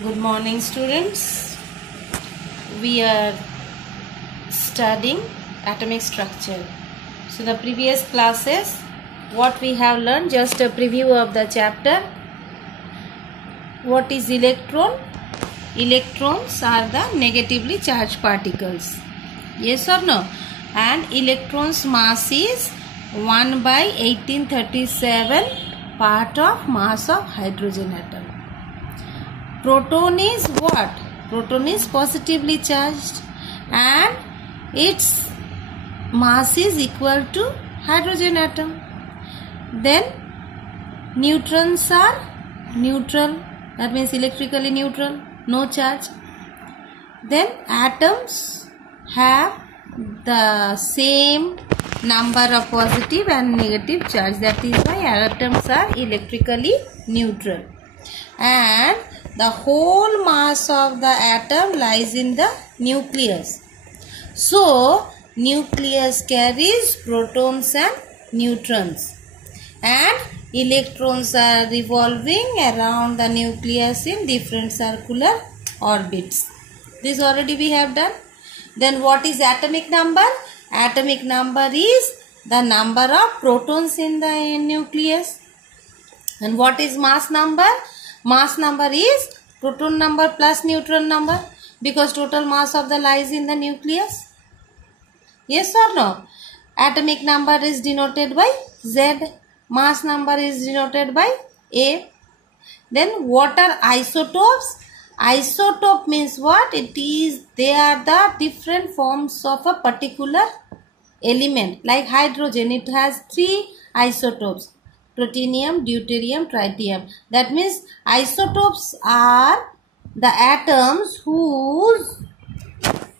Good morning, students. We are studying atomic structure. So the previous classes, what we have learned, just a preview of the chapter. What is electron? Electrons are the negatively charged particles. Yes or no? And electron's mass is 1 by 1837 part of mass of hydrogen atom. Proton is what? Proton is positively charged and its mass is equal to hydrogen atom. Then neutrons are neutral, that means electrically neutral, no charge. Then atoms have the same number of positive and negative charge, that is why atoms are electrically neutral. And the whole mass of the atom lies in the nucleus. So, nucleus carries protons and neutrons. And electrons are revolving around the nucleus in different circular orbits. This already we have done. Then what is atomic number? Atomic number is the number of protons in the nucleus. And what is mass number? Mass number is proton number plus neutron number, because total mass of the lies in the nucleus. Yes or no? Atomic number is denoted by Z. Mass number is denoted by A. Then what are isotopes? Isotope means what? They are the different forms of a particular element. Like hydrogen, it has 3 isotopes: protonium, deuterium, tritium. That means isotopes are the atoms whose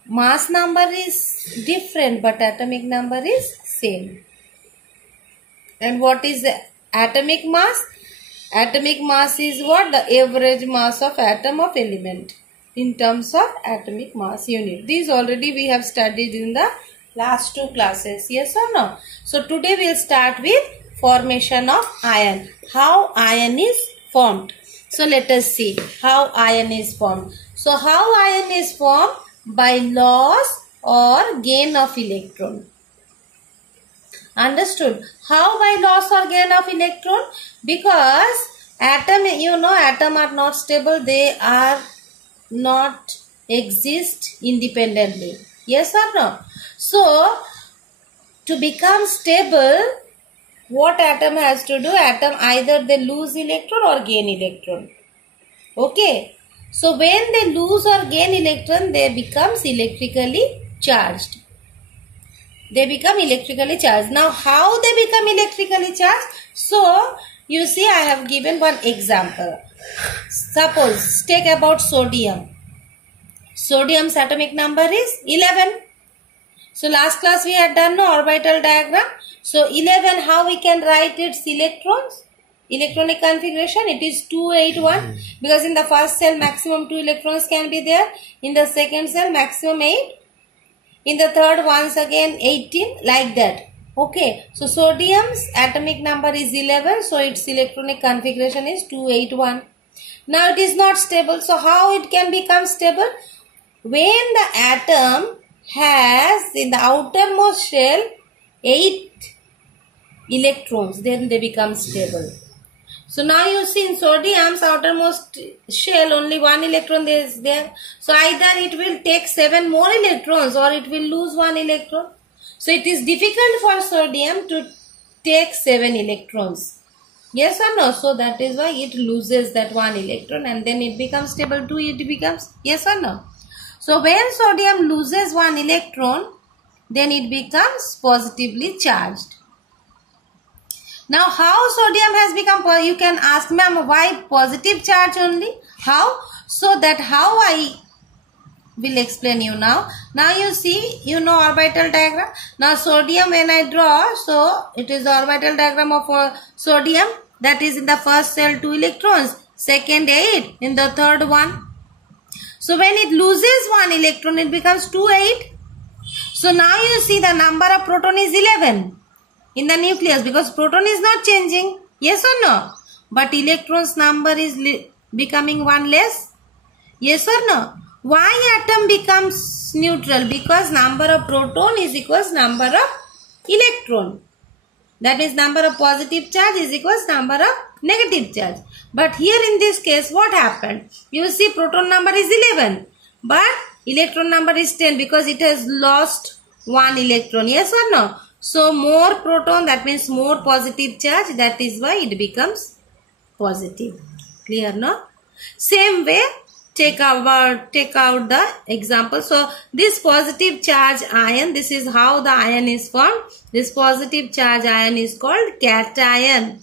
mass number is different but atomic number is same. And what is the atomic mass? Atomic mass is what? The average mass of atom of element in terms of atomic mass unit. These already we have studied in the last 2 classes. Yes or no? So today we will start with formation of ion. How ion is formed. So let us see how ion is formed. So how ion is formed? By loss or gain of electron. Understood? How by loss or gain of electron? Because atom, atom are not stable. They are not exist independently. Yes or no? So to become stable, what atom has to do? Atom either they lose electron or gain electron. Okay. So when they lose or gain electron, they becomes electrically charged. They become electrically charged. Now how they become electrically charged? So you see, I have given one example. Suppose take about sodium. Sodium's atomic number is 11. So last class we had done no orbital diagram. So 11, how we can write its electrons? Electronic configuration, it is 281, because in the first cell maximum 2 electrons can be there. In the second cell maximum 8. In the third once again 18, like that. Okay. So sodium's atomic number is 11. So its electronic configuration is 281. Now it is not stable. So how it can become stable? When the atom has in the outermost shell 8 electrons, then they become stable. So now you see in sodium's outermost shell only 1 electron is there. So either it will take 7 more electrons or it will lose 1 electron. So it is difficult for sodium to take 7 electrons. Yes or no? So that is why it loses that 1 electron and then it becomes stable. 2 it becomes. Yes or no? So when sodium loses 1 electron, then it becomes positively charged. Now how sodium has become, you can ask, ma'am, why positive charge only? How? So that how I will explain you now. Now you see, orbital diagram. Now sodium when I draw, so it is the orbital diagram of sodium. That is in the first cell 2 electrons, second 8, in the third 1. So when it loses 1 electron, it becomes 2, 8. So now you see the number of proton is 11 in the nucleus, because proton is not changing. Yes or no? But electrons number is becoming 1 less. Yes or no? Why atom becomes neutral? Because number of proton is equals number of electron. That means number of positive charge is equals number of negative charge. But here in this case, what happened? You see proton number is 11. But electron number is 10 because it has lost one electron. Yes or no? So more proton, that means more positive charge. That is why it becomes positive. Clear, no? Same way, take out the example. So this positive charge ion, this is how the ion is formed. This positive charge ion is called cation.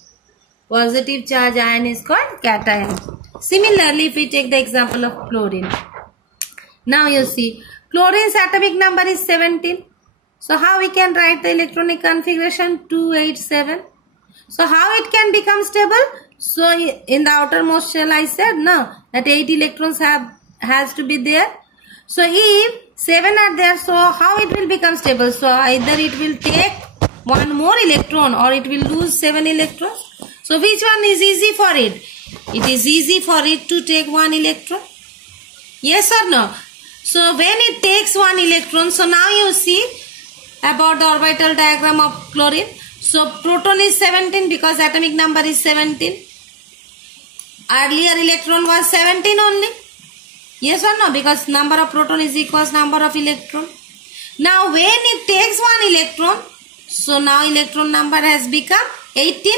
Positive charge ion is called cation. Similarly, if we take the example of chlorine. Now you see, chlorine's atomic number is 17. So how we can write the electronic configuration? 287. So how it can become stable? So in the outermost shell I said no, that 8 electrons has to be there. So if 7 are there, so how it will become stable? So either it will take one more electron or it will lose 7 electrons. So which one is easy for it? It is easy for it to take one electron. Yes or no? So when it takes one electron, so now you see about the orbital diagram of chlorine. So proton is 17 because atomic number is 17. Earlier electron was 17 only. Yes or no? Because number of proton is equals number of electron. Now when it takes one electron, so now electron number has become 18.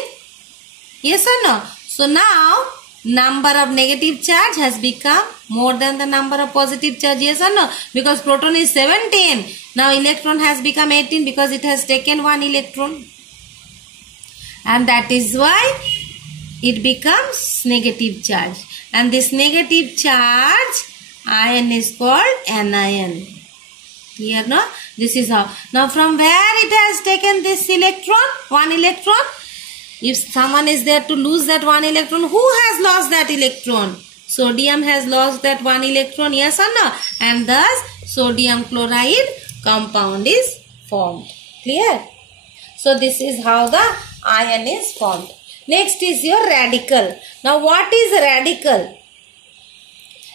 Yes or no? So now number of negative charge has become more than the number of positive charge. Yes or no? Because proton is 17. Now electron has become 18 because it has taken one electron. And that is why it becomes negative charge. And this negative charge ion is called anion. Clear, no? This is how. Now from where it has taken this electron? One electron. If someone is there to lose that one electron, who has lost that electron? Sodium has lost that one electron, yes or no? And thus sodium chloride compound is formed. Clear? So this is how the ion is formed. Next is your radical. Now what is radical?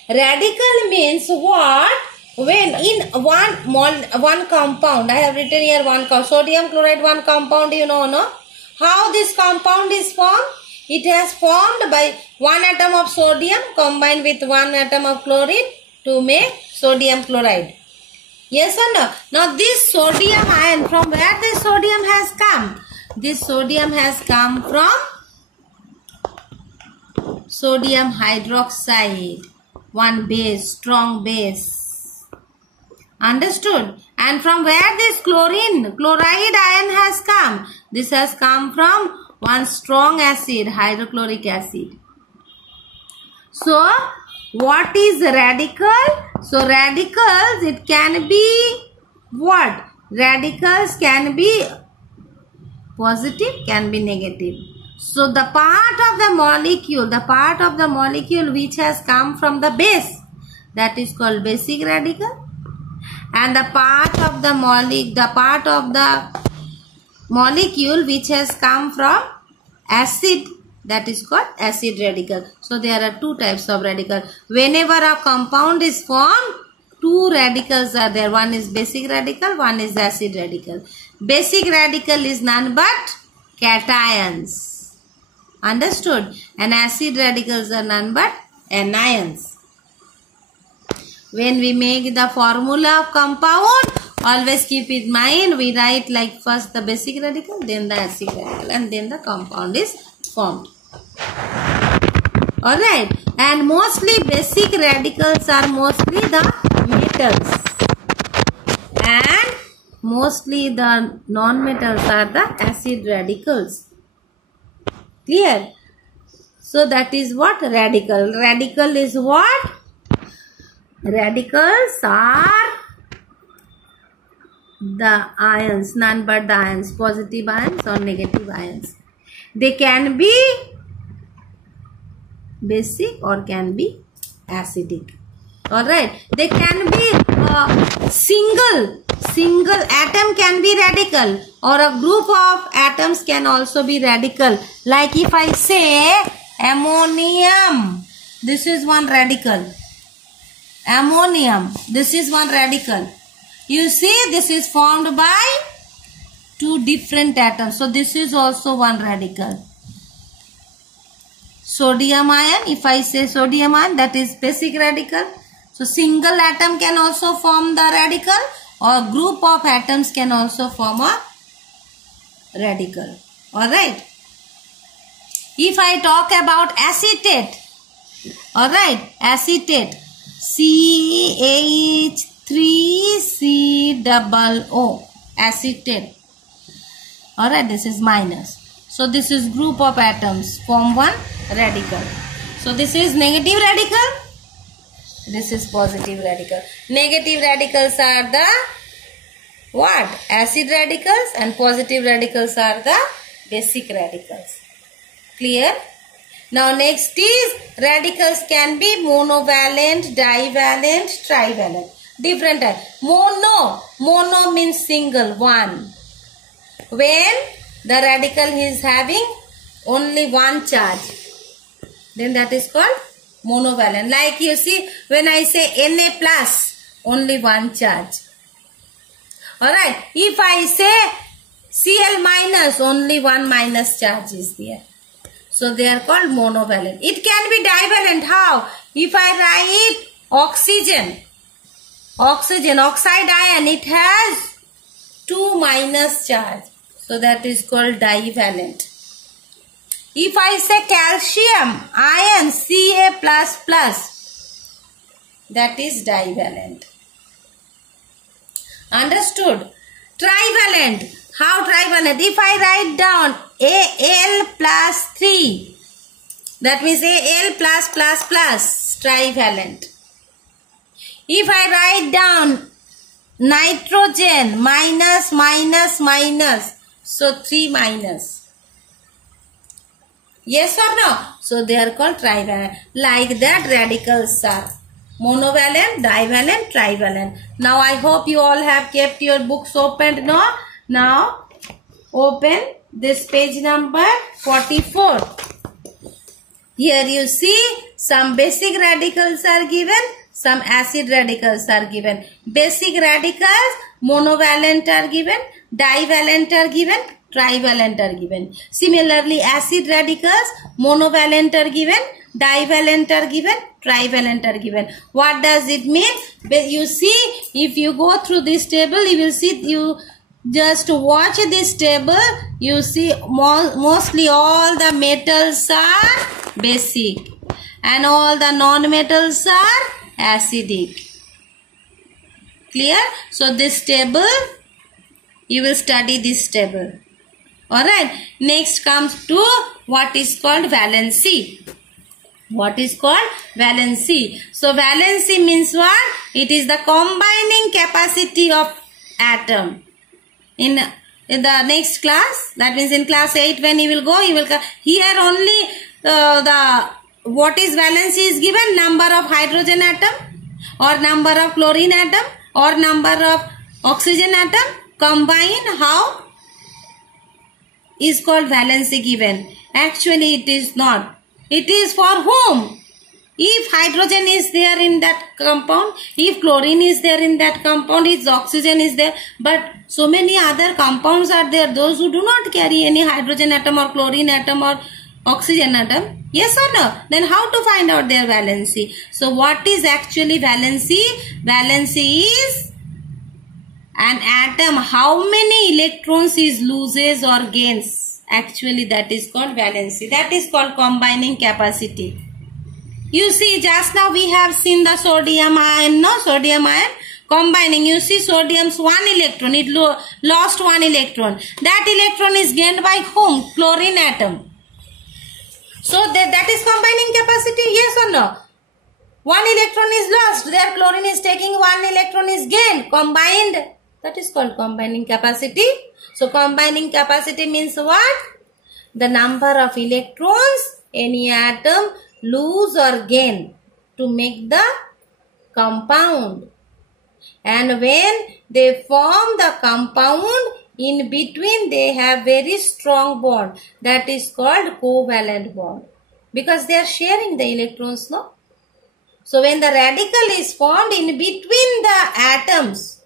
Radical means what? When in one compound, I have written here one sodium chloride, one compound, you know, no? How this compound is formed? It has formed by one atom of sodium combined with one atom of chlorine to make sodium chloride. Yes or no? Now this sodium ion, from where this sodium has come? This sodium has come from sodium hydroxide, one base, strong base. Understood? And from where this chloride ion has come? This has come from one strong acid, hydrochloric acid. So, what is radical? So, radicals, it can be what? Radicals can be positive, can be negative. So, the part of the molecule which has come from the base, that is called basic radical. And the part of the molecule which has come from acid, that is called acid radical. So there are two types of radical. Whenever a compound is formed, two radicals are there. One is basic radical, one is acid radical. Basic radical is none but cations. Understood? And acid radicals are none but anions. When we make the formula of compound, always keep in mind, we write like first the basic radical, then the acid radical, and then the compound is formed. Alright, and mostly basic radicals are mostly the metals, and mostly the non-metals are the acid radicals. Clear? So that is what radical. Radical is what? Radicals are the ions, none but the ions, positive ions or negative ions. They can be basic or can be acidic. Alright, they can be single atom can be radical, or a group of atoms can also be radical. Like if I say ammonium, this is one radical. Ammonium. This is one radical. You see, this is formed by two different atoms. So this is also one radical. Sodium ion. If I say sodium ion, that is basic radical. So single atom can also form the radical, or group of atoms can also form a radical. Alright. If I talk about acetate, alright, acetate, CH3COO, acetate. Alright, this is minus. So this is group of atoms form one radical. So this is negative radical. This is positive radical. Negative radicals are the what? Acid radicals, and positive radicals are the basic radicals. Clear? Now next is radicals can be monovalent, divalent, trivalent. Different type. Mono means single, one. When the radical is having only one charge, then that is called monovalent. Like you see, when I say Na plus, only one charge. Alright. If I say Cl minus, only one minus charge is there. So they are called monovalent. It can be divalent. How? If I write oxygen, oxide ion, it has 2 minus charge. So that is called divalent. If I say calcium ion, Ca++, that is divalent. Understood? Trivalent. How trivalent? If I write down Al plus 3, that means Al plus, trivalent. If I write down nitrogen minus, so 3 minus. Yes or no? So they are called trivalent. Like that radicals are monovalent, divalent, trivalent. Now I hope you all have kept your books opened. No? Now open this page number 44. Here you see some basic radicals are given, some acid radicals are given. Basic radicals, monovalent are given, divalent are given, trivalent are given. Similarly, acid radicals, monovalent are given, divalent are given, trivalent are given. What does it mean? You see, if you go through this table, you will see, you just watch this table, you see mostly all the metals are basic and all the non-metals are acidic. Clear? So this table, you will study this table. Alright. Next comes to what is called valency. What is called valency? So valency means what? It is the combining capacity of atom. In the next class, that means in class 8 when you will go, here only what is valency is given, number of hydrogen atom or number of chlorine atom or number of oxygen atom combine, how is called valency given. Actually it is not. It is for whom? If hydrogen is there in that compound, if chlorine is there in that compound, if oxygen is there, but so many other compounds are there, those who do not carry any hydrogen atom or chlorine atom or oxygen atom. Yes or no? Then how to find out their valency? So what is actually valency? Valency is an atom, how many electrons it loses or gains. Actually that is called valency. That is called combining capacity. You see, just now we have seen the sodium ion, no? Sodium ion combining. You see sodium's 1 electron, it lost 1 electron. That electron is gained by whom? Chlorine atom. So that is combining capacity, yes or no? 1 electron is lost, their chlorine is taking, 1 electron is gained, combined. That is called combining capacity. So combining capacity means what? The number of electrons any atom lose or gain to make the compound. And when they form the compound, in between they have very strong bond. That is called covalent bond. Because they are sharing the electrons, no? So when the radical is formed in between the atoms,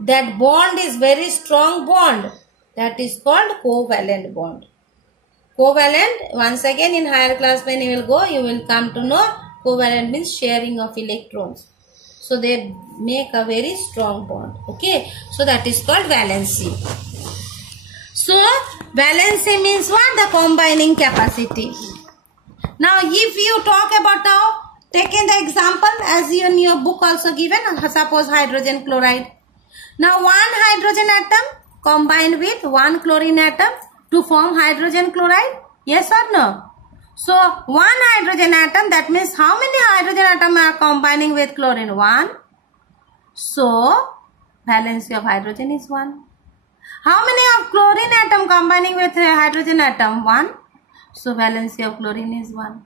that bond is very strong bond. That is called covalent bond. Covalent, once again in higher class when you will go, you will come to know covalent means sharing of electrons. So they make a very strong bond. Okay. So that is called valency. So valency means what? The combining capacity. Now if you talk about now, taking the example as in your book also given, suppose hydrogen chloride. Now one hydrogen atom combined with one chlorine atom to form hydrogen chloride. Yes or no? So one hydrogen atom, that means how many hydrogen atoms are combining with chlorine? 1. So valency of hydrogen is 1. How many of chlorine atom combining with hydrogen atom? 1. So valency of chlorine is 1.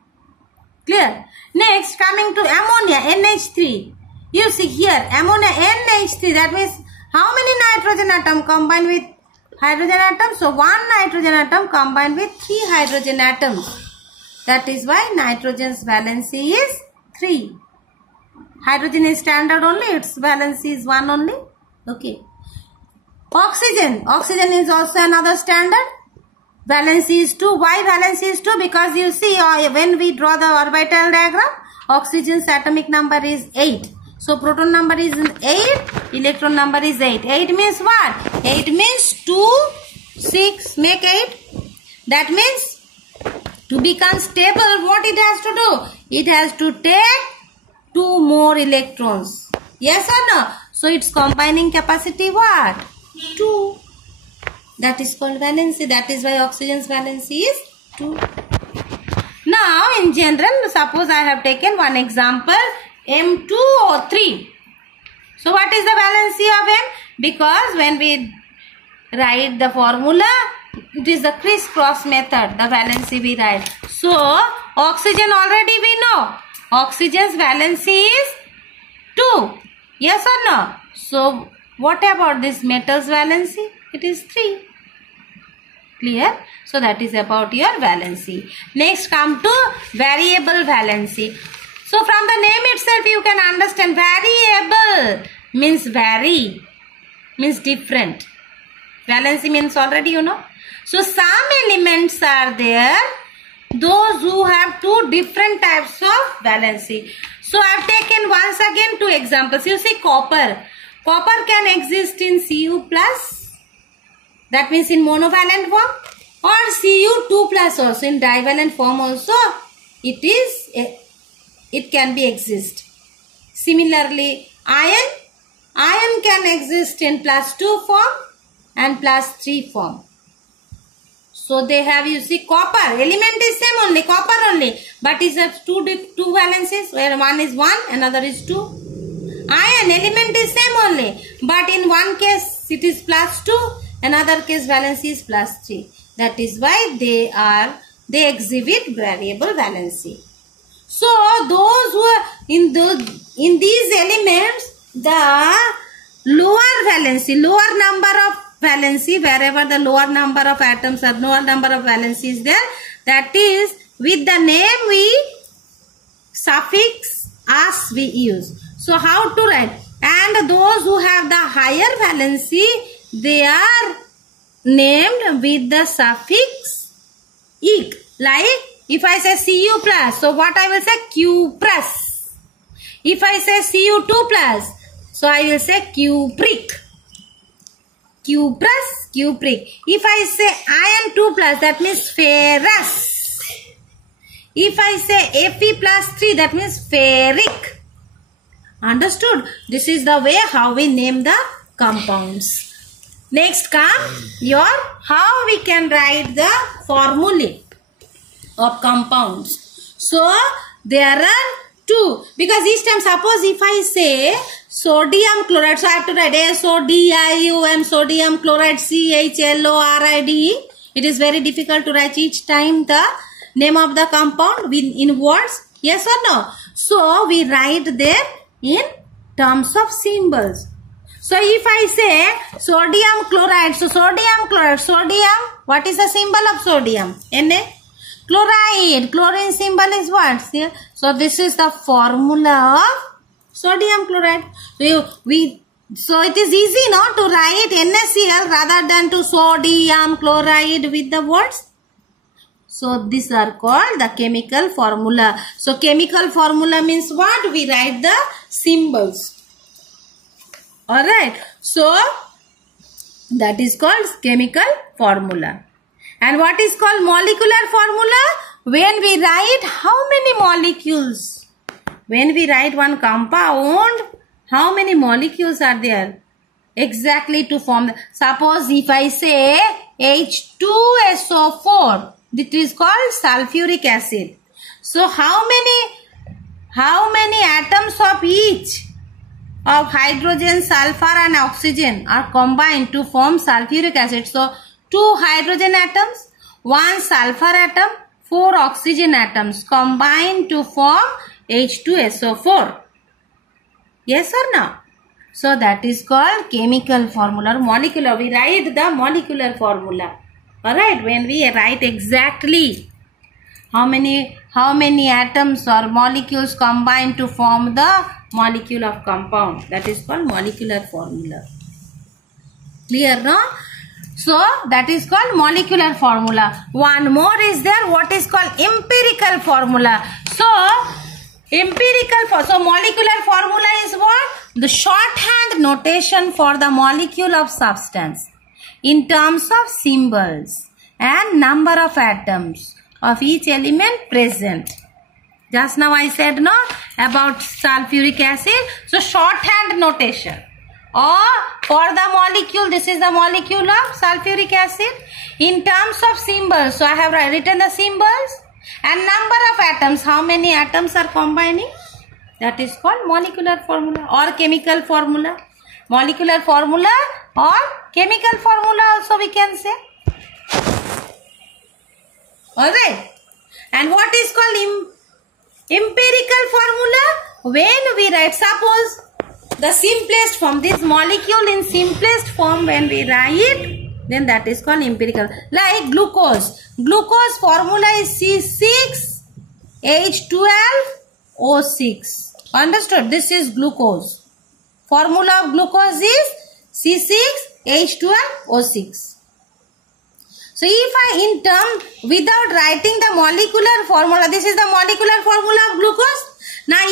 Clear? Next, coming to ammonia, NH3. You see here, ammonia, NH3, that means how many nitrogen atom combined with hydrogen atom? So one nitrogen atom combined with 3 hydrogen atoms. That is why nitrogen's valency is 3. Hydrogen is standard only, its valency is 1 only. Okay. Oxygen. Oxygen is also another standard. Valency is 2. Why valency is 2? Because you see when we draw the orbital diagram, oxygen's atomic number is 8. So proton number is 8, electron number is 8. 8 means what? 8 means 2, 6, make 8. That means to become stable, what it has to do? It has to take 2 more electrons. Yes or no? So its combining capacity what? 2. That is called valency. That is why oxygen's valency is 2. Now in general, suppose I have taken one example, M2O3. So what is the valency of M? Because when we write the formula, it is the crisscross method, the valency we write. So oxygen already we know. Oxygen's valency is 2. Yes or no? So what about this metal's valency? It is 3. Clear? So that is about your valency. Next come to variable valency. So from the name itself you can understand variable means vary, means different. Valency means already you know. So some elements are there, those who have 2 different types of valency. So I have taken once again 2 examples. You see copper. Copper can exist in Cu+, that means in monovalent form, or Cu2+ also in divalent form also. It can be exist. Similarly, iron can exist in +2 form and +3 form. So they have, you see, copper element is same only, copper only, but is have two valencies where one is 1, another is 2. Iron element is same only, but in one case it is +2, another case valency is +3. That is why they exhibit variable valency. So those who are in these elements, the lower valency, lower number of valency, wherever the lower number of atoms or lower number of valency is there, that is with the name we suffix as we use. So how to write? And those who have the higher valency, they are named with the suffix "-ik". Like if I say Cu+, so what I will say Q+. If I say Cu2+, so I will say Q-prick. Q+, Q-prick. If I say iron 2+, that means ferrous. If I say Fe+3, that means ferric. Understood? This is the way how we name the compounds. Next come your how we can write the formulae of compounds. So there are 2, because each time suppose if I say sodium chloride, so I have to write SODIUM, sodium chloride, CHLORIDE. It is very difficult to write each time the name of the compound in words. Yes or no? So we write them in terms of symbols. So if I say sodium chloride, so sodium chloride, sodium, what is the symbol of sodium? Na. Chloride. Chlorine symbol is what? Here. So this is the formula of sodium chloride. So it is easy now to write NaCl rather than to sodium chloride with the words. So these are called the chemical formula. So chemical formula means what? We write the symbols. Alright. So that is called chemical formula. And what is called molecular formula? When we write how many molecules? When we write one compound, how many molecules are there? Exactly to form. Suppose if I say H2SO4, it is called sulfuric acid. So how many atoms of each of hydrogen, sulfur and oxygen are combined to form sulfuric acid? So 2 hydrogen atoms, 1 sulfur atom, 4 oxygen atoms combined to form H2SO4. Yes or no? So that is called chemical formula or molecular. We write the molecular formula. Alright, when we write exactly how many atoms or molecules combine to form the molecule of compound, that is called molecular formula. Clear, no? So that is called molecular formula. One more is there, what is called empirical formula. So molecular formula is what? The shorthand notation for the molecule of substance in terms of symbols and number of atoms of each element present. Just now I said no about sulfuric acid. So shorthand notation. Or for the molecule, this is the molecule of sulfuric acid in terms of symbols. So I have written the symbols and number of atoms. How many atoms are combining? That is called molecular formula or chemical formula. Molecular formula or chemical formula also we can say. Alright. And what is called empirical formula? When we write, suppose the simplest form, this molecule in simplest form when we write, then that is called empirical. Like glucose. Glucose formula is C6H12O6. Understood? This is glucose. Formula of glucose is C6H12O6. So if I without writing the molecular formula, this is the molecular formula of glucose. Now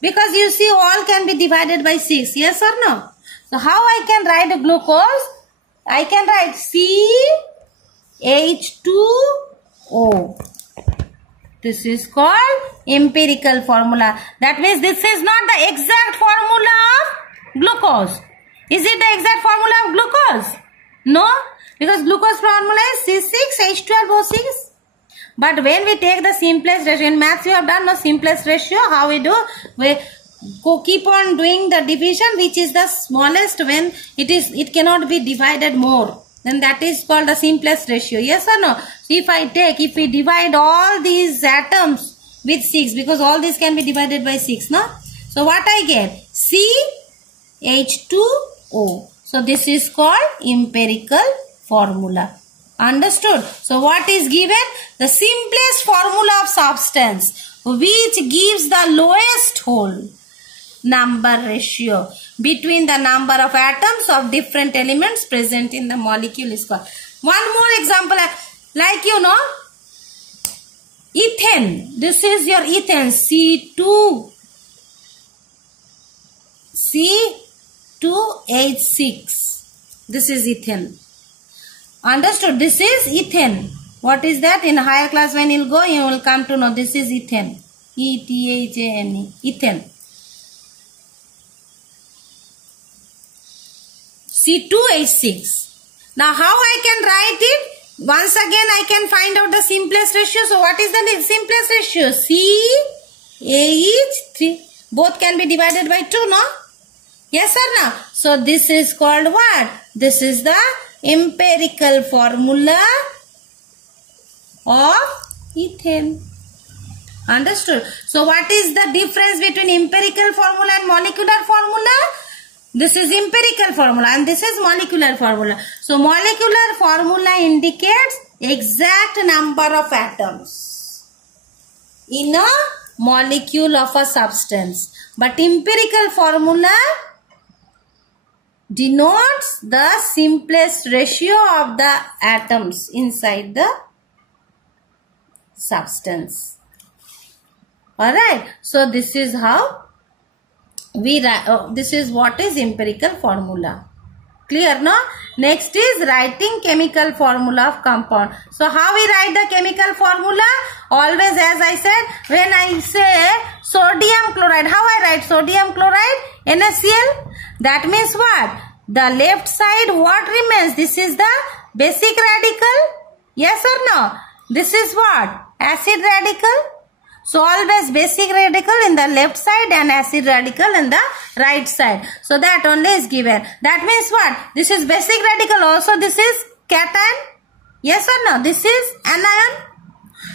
because you see all can be divided by 6, yes or no? So how I can write the glucose? I can write CH2O. This is called empirical formula. That means this is not the exact formula of glucose. Is it the exact formula of glucose? No, because glucose formula is C6H12O6. But when we take the simplest ratio, in maths you have done no simplest ratio, how we do? We keep on doing the division which is the smallest when it cannot be divided more. Then that is called the simplest ratio. Yes or no? So if we divide all these atoms with 6, because all these can be divided by 6, no? So what I get? CH2O. So this is called empirical formula. Understood? So what is given? The simplest formula of substance which gives the lowest whole number ratio between the number of atoms of different elements present in the molecule is called. One more example, like you know, ethane. This is your ethane, C2H6. This is ethane. Understood? This is ethane. What is that? In higher class when you go, you will come to know this is ethane. E-T-H-A-N-E. Ethane. C2H6. Now how I can write it? Once again I can find out the simplest ratio. So what is the simplest ratio? CH3. Both can be divided by 2, no? Yes or no? So this is called what? This is the empirical formula of ethane. Understood? So what is the difference between empirical formula and molecular formula? This is empirical formula and this is molecular formula. So molecular formula indicates exact number of atoms in a molecule of a substance. But empirical formula denotes the simplest ratio of the atoms inside the substance. Alright, so this is how we this is what is empirical formula. Clear, no? Next is writing chemical formula of compound. So how we write the chemical formula? Always, as I said, when I say sodium chloride, how I write sodium chloride? NaCl. That means what? The left side, what remains? This is the basic radical. Yes or no? This is what? Acid radical. So always basic radical in the left side and acid radical in the right side. So that only is given. That means what? This is basic radical. Also this is cation. Yes or no? This is anion.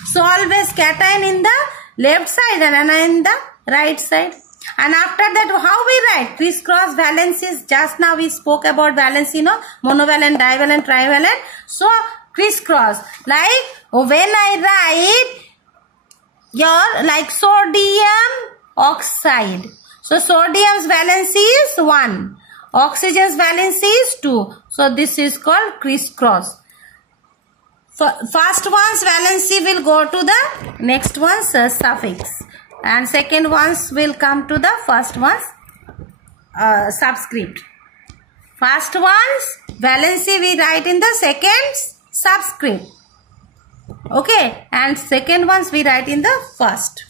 So always cation in the left side and anion in the right side. And after that, how we write? Crisscross valencies. Just now we spoke about valency, no? Monovalent, divalent, trivalent. So crisscross. Like when I write like sodium oxide. So sodium's valency is 1. Oxygen's valency is 2. So this is called crisscross. First one's valency will go to the next one's suffix. And second ones will come to the first one's subscript. First one's valency we write in the second subscript. Okay, and second ones we write in the first.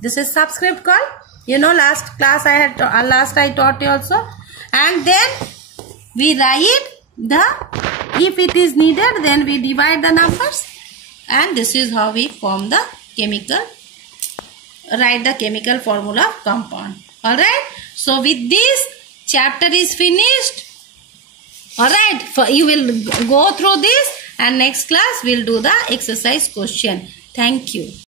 This is subscript called, you know, last class I had I taught you also. And then we write the, if it is needed, then we divide the numbers, and this is how we form the chemical, write the chemical formula of compound. Alright, so with this chapter is finished. Alright, you will go through this, and next class we'll do the exercise question. Thank you.